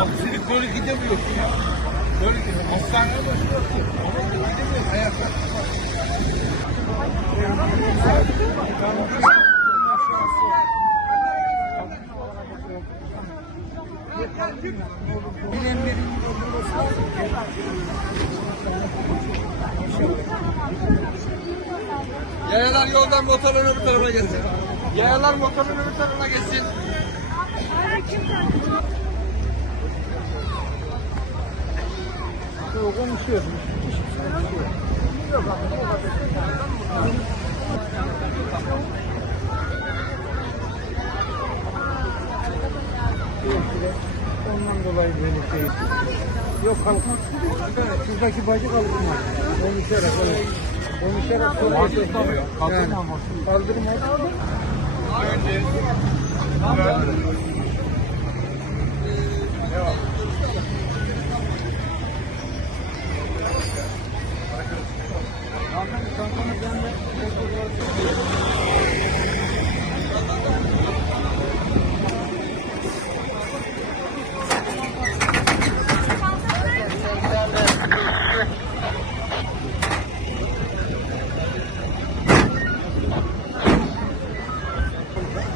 Aksilik böyle gidemiyorsun ya. Böyle gidemiyorsun. Hastaneye başlıyorsun. Ama gidemiyorsun. Ayakta. Yayalar yoldan motorun öbür tarafa gelsin. Yayalar motorun öbür tarafına geçsin. Ondan dolayı böyle şey. Yok kalkmak. Şuradaki bacı kalkmaz. Konuşarak öyle. Konuşarak söyleyecek. Kaldırma Yani, Kaldırma.